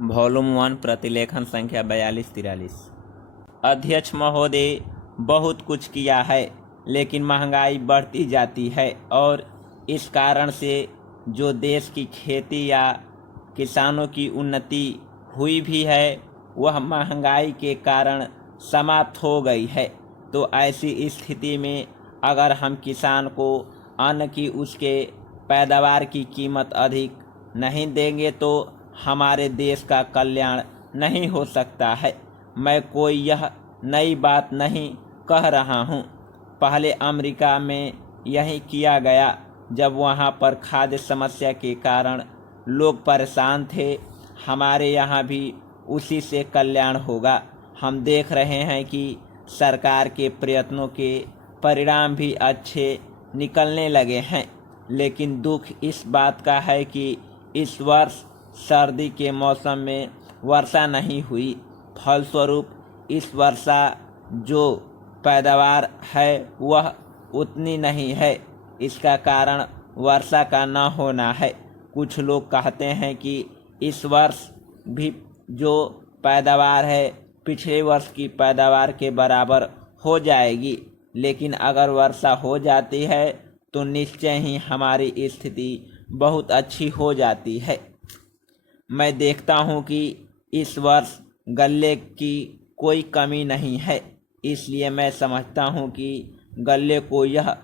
Volume 1 प्रतिलेखन संख्या 42-43। अध्यक्ष महोदय, बहुत कुछ किया है लेकिन महंगाई बढ़ती जाती है और इस कारण से जो देश की खेती या किसानों की उन्नति हुई भी है वह महंगाई के कारण समाप्त हो गई है। तो ऐसी स्थिति में अगर हम किसान को अन्न की उसके पैदावार की कीमत अधिक नहीं देंगे तो हमारे देश का कल्याण नहीं हो सकता है। मैं कोई यह नई बात नहीं कह रहा हूँ। पहले अमेरिका में यही किया गया जब वहाँ पर खाद्य समस्या के कारण लोग परेशान थे। हमारे यहाँ भी उसी से कल्याण होगा। हम देख रहे हैं कि सरकार के प्रयत्नों के परिणाम भी अच्छे निकलने लगे हैं, लेकिन दुख इस बात का है कि इस वर्ष सर्दी के मौसम में वर्षा नहीं हुई। फलस्वरूप इस वर्षा जो पैदावार है वह उतनी नहीं है। इसका कारण वर्षा का न होना है। कुछ लोग कहते हैं कि इस वर्ष भी जो पैदावार है पिछले वर्ष की पैदावार के बराबर हो जाएगी, लेकिन अगर वर्षा हो जाती है तो निश्चय ही हमारी स्थिति बहुत अच्छी हो जाती है। मैं देखता हूँ कि इस वर्ष गल्ले की कोई कमी नहीं है, इसलिए मैं समझता हूँ कि गल्ले को यह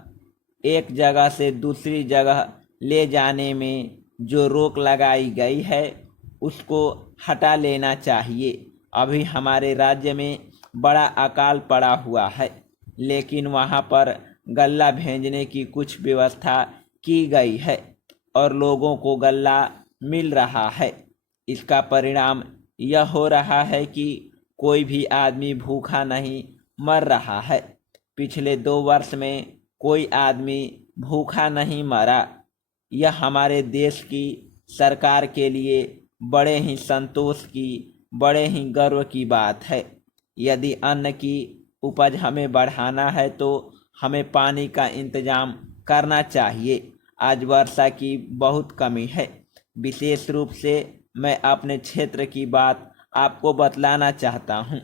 एक जगह से दूसरी जगह ले जाने में जो रोक लगाई गई है उसको हटा लेना चाहिए। अभी हमारे राज्य में बड़ा अकाल पड़ा हुआ है, लेकिन वहाँ पर गल्ला भेजने की कुछ व्यवस्था की गई है और लोगों को गल्ला मिल रहा है। इसका परिणाम यह हो रहा है कि कोई भी आदमी भूखा नहीं मर रहा है। पिछले 2 वर्ष में कोई आदमी भूखा नहीं मरा। यह हमारे देश की सरकार के लिए बड़े ही संतोष की, बड़े ही गर्व की बात है। यदि अन्न की उपज हमें बढ़ाना है तो हमें पानी का इंतजाम करना चाहिए। आज वर्षा की बहुत कमी है। विशेष रूप से मैं अपने क्षेत्र की बात आपको बतलाना चाहता हूँ।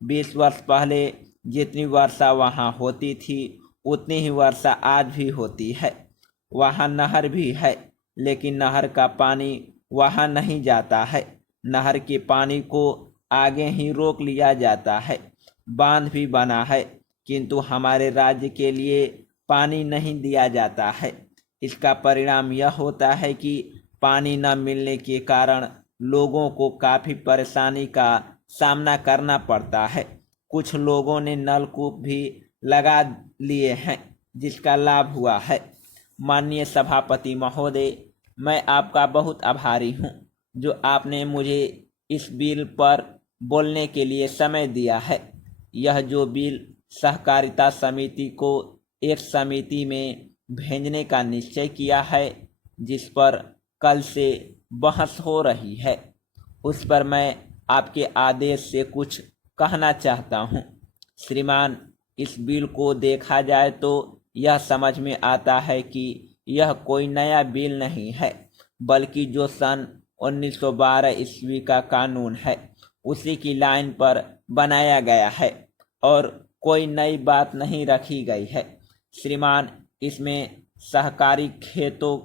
20 वर्ष पहले जितनी वर्षा वहाँ होती थी उतनी ही वर्षा आज भी होती है। वहाँ नहर भी है, लेकिन नहर का पानी वहाँ नहीं जाता है। नहर के पानी को आगे ही रोक लिया जाता है। बांध भी बना है, किंतु हमारे राज्य के लिए पानी नहीं दिया जाता है। इसका परिणाम यह होता है कि पानी न मिलने के कारण लोगों को काफ़ी परेशानी का सामना करना पड़ता है। कुछ लोगों ने नलकूप भी लगा लिए हैं, जिसका लाभ हुआ है। माननीय सभापति महोदय, मैं आपका बहुत आभारी हूँ जो आपने मुझे इस बिल पर बोलने के लिए समय दिया है। यह जो बिल सहकारिता समिति को एक समिति में भेजने का निश्चय किया है, जिस पर कल से बहस हो रही है, उस पर मैं आपके आदेश से कुछ कहना चाहता हूँ। श्रीमान, इस बिल को देखा जाए तो यह समझ में आता है कि यह कोई नया बिल नहीं है, बल्कि जो सन 1912 ईस्वी का कानून है उसी की लाइन पर बनाया गया है और कोई नई बात नहीं रखी गई है। श्रीमान, इसमें सहकारी खेतों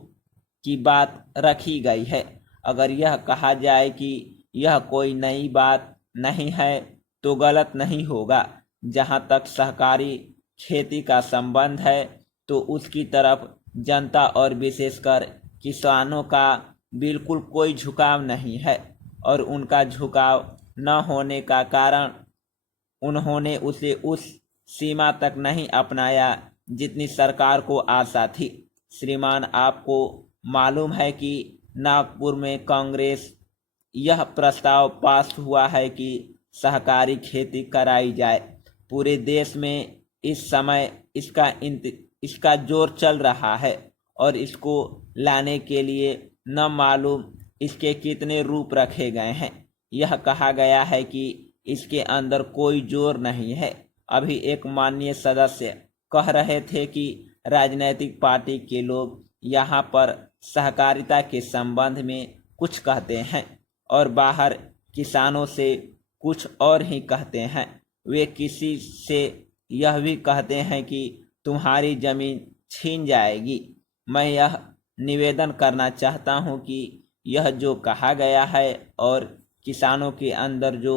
की बात रखी गई है। अगर यह कहा जाए कि यह कोई नई बात नहीं है तो गलत नहीं होगा। जहाँ तक सहकारी खेती का संबंध है तो उसकी तरफ जनता और विशेषकर किसानों का बिल्कुल कोई झुकाव नहीं है और उनका झुकाव न होने का कारण उन्होंने उसे उस सीमा तक नहीं अपनाया जितनी सरकार को आशा थी। श्रीमान, आपको मालूम है कि नागपुर में कांग्रेस यह प्रस्ताव पास हुआ है कि सहकारी खेती कराई जाए। पूरे देश में इस समय इसका जोर चल रहा है और इसको लाने के लिए न मालूम इसके कितने रूप रखे गए हैं। यह कहा गया है कि इसके अंदर कोई जोर नहीं है। अभी एक माननीय सदस्य कह रहे थे कि राजनीतिक पार्टी के लोग यहाँ पर सहकारिता के संबंध में कुछ कहते हैं और बाहर किसानों से कुछ और ही कहते हैं। वे किसी से यह भी कहते हैं कि तुम्हारी जमीन छीन जाएगी। मैं यह निवेदन करना चाहता हूं कि यह जो कहा गया है और किसानों के अंदर जो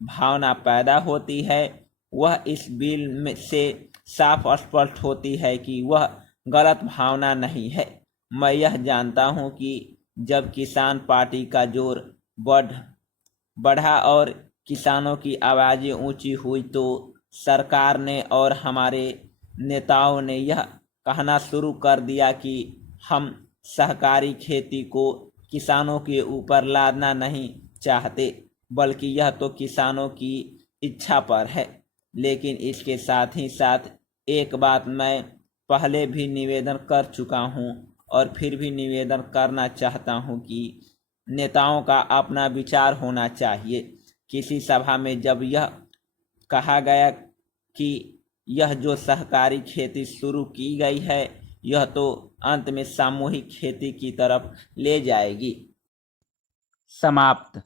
भावना पैदा होती है वह इस बिल में से साफ स्पष्ट होती है कि वह गलत भावना नहीं है। मैं यह जानता हूं कि जब किसान पार्टी का जोर बढ़ा और किसानों की आवाज़ें ऊंची हुई तो सरकार ने और हमारे नेताओं ने यह कहना शुरू कर दिया कि हम सहकारी खेती को किसानों के ऊपर लादना नहीं चाहते, बल्कि यह तो किसानों की इच्छा पर है। लेकिन इसके साथ ही साथ एक बात मैं पहले भी निवेदन कर चुका हूं और फिर भी निवेदन करना चाहता हूं कि नेताओं का अपना विचार होना चाहिए। किसी सभा में जब यह कहा गया कि यह जो सहकारी खेती शुरू की गई है यह तो अंत में सामूहिक खेती की तरफ ले जाएगी। समाप्त।